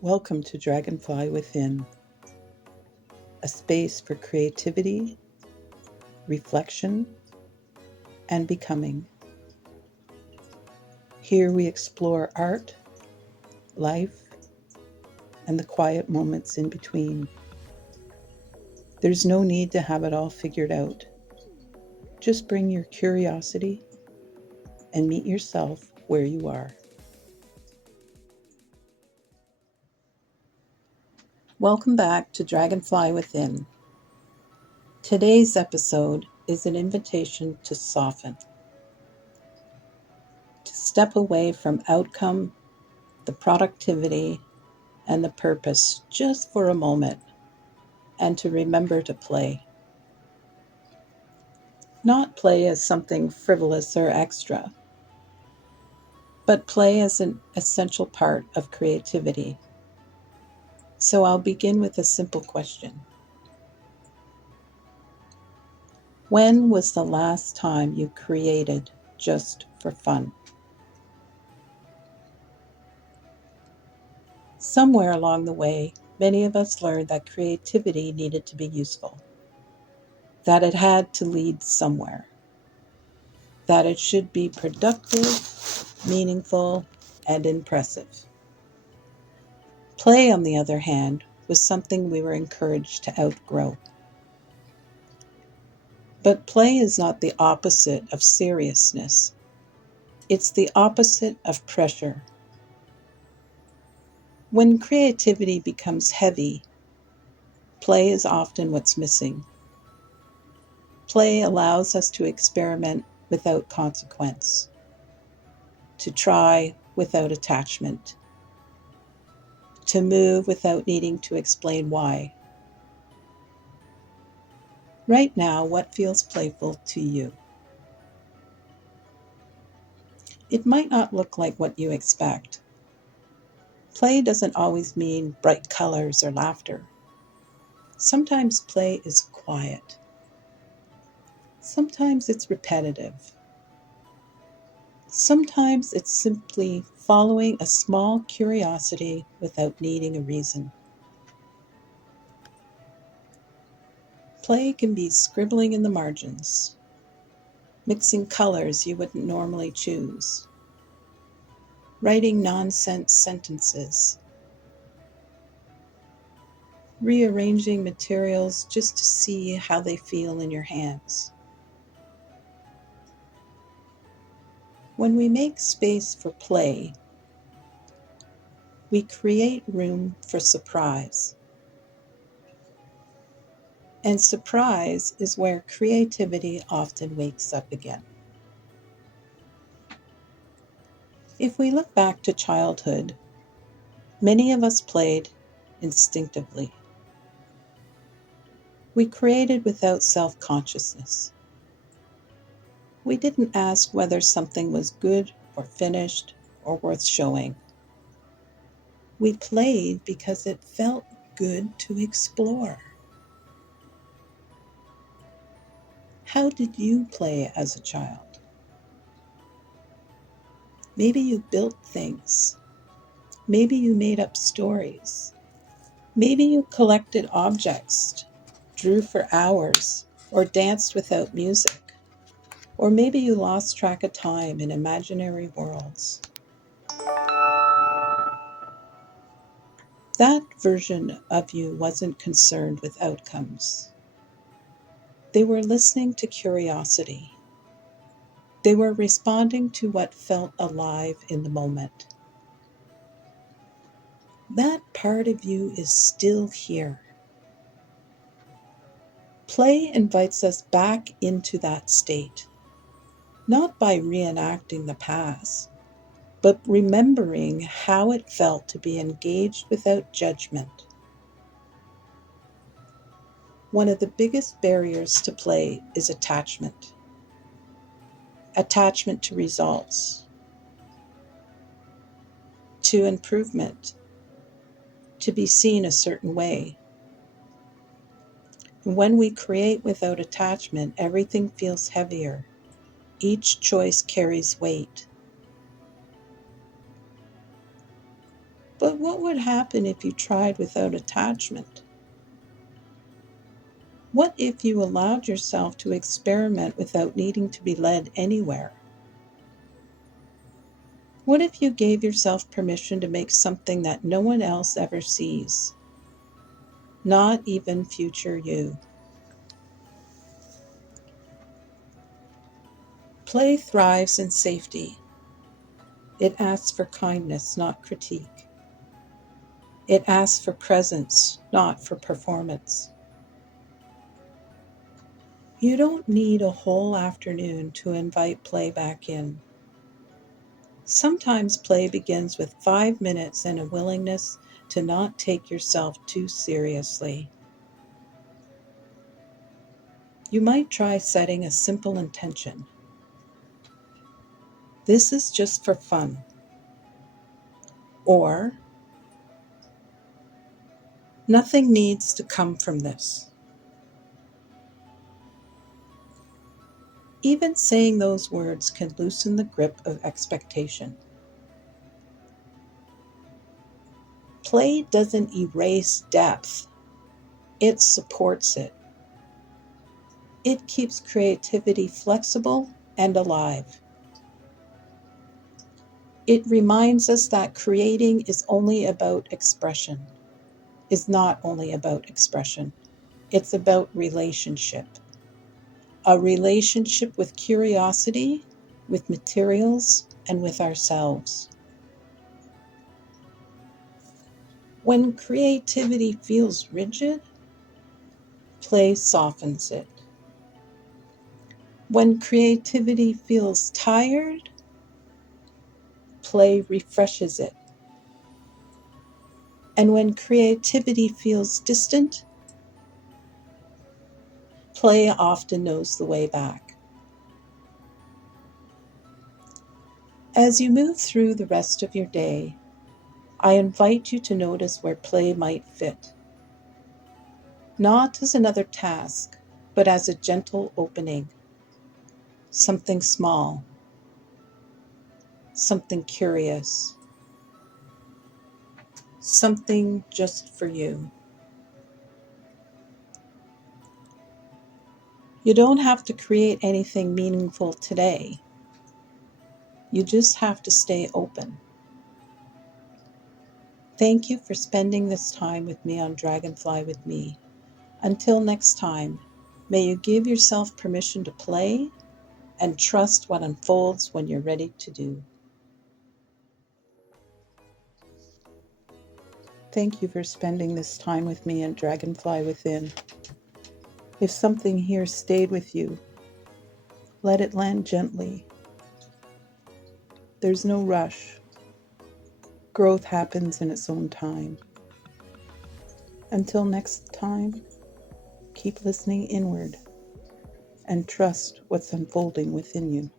Welcome to Dragonfly Within, a space for creativity, reflection, and becoming. Here we explore art, life, and the quiet moments in between. There's no need to have it all figured out. Just bring your curiosity and meet yourself where you are. Welcome back to Dragonfly Within. Today's episode is an invitation to soften, to step away from outcome, the productivity, and the purpose just for a moment, and to remember to play. Not play as something frivolous or extra, but play as an essential part of creativity. So I'll begin with a simple question. When was the last time you created just for fun? Somewhere along the way, many of us learned that creativity needed to be useful, that it had to lead somewhere, that it should be productive, meaningful, and impressive. Play, on the other hand, was something we were encouraged to outgrow. But play is not the opposite of seriousness. It's the opposite of pressure. When creativity becomes heavy, play is often what's missing. Play allows us to experiment without consequence, to try without attachment, to move without needing to explain why. Right now, what feels playful to you? It might not look like what you expect. Play doesn't always mean bright colors or laughter. Sometimes play is quiet. Sometimes it's repetitive. Sometimes it's simply following a small curiosity without needing a reason. Play can be scribbling in the margins, mixing colors you wouldn't normally choose, writing nonsense sentences, rearranging materials just to see how they feel in your hands. When we make space for play, we create room for surprise. And surprise is where creativity often wakes up again. If we look back to childhood, many of us played instinctively. We created without self-consciousness. We didn't ask whether something was good or finished or worth showing. We played because it felt good to explore. How did you play as a child? Maybe you built things. Maybe you made up stories. Maybe you collected objects, drew for hours, or danced without music. Or maybe you lost track of time in imaginary worlds. That version of you wasn't concerned with outcomes. They were listening to curiosity. They were responding to what felt alive in the moment. That part of you is still here. Play invites us back into that state, not by reenacting the past, but remembering how it felt to be engaged without judgment. One of the biggest barriers to play is attachment. Attachment to results, to improvement, to be seen a certain way. And when we create without attachment, everything feels heavier. Each choice carries weight. But what would happen if you tried without attachment? What if you allowed yourself to experiment without needing to be led anywhere? What if you gave yourself permission to make something that no one else ever sees? Not even future you. Play thrives in safety. It asks for kindness, not critique. It asks for presence, not for performance. You don't need a whole afternoon to invite play back in. Sometimes play begins with 5 minutes and a willingness to not take yourself too seriously. You might try setting a simple intention. This is just for fun. Or, nothing needs to come from this. Even saying those words can loosen the grip of expectation. Play doesn't erase depth, it supports it. It keeps creativity flexible and alive. It reminds us that creating is not only about expression. It's about relationship. A relationship with curiosity, with materials, and with ourselves. When creativity feels rigid, play softens it. When creativity feels tired, play refreshes it. And when creativity feels distant, play often knows the way back. As you move through the rest of your day, I invite you to notice where play might fit. Not as another task, but as a gentle opening. Something small, something curious, something just for you. You don't have to create anything meaningful today. You just have to stay open. Thank you for spending this time with me on Dragonfly with me. Until next time, may you give yourself permission to play and trust what unfolds when you're ready to do. Thank you for spending this time with me on Dragonfly Within. If something here stayed with you, let it land gently. There's no rush. Growth happens in its own time. Until next time, keep listening inward and trust what's unfolding within you.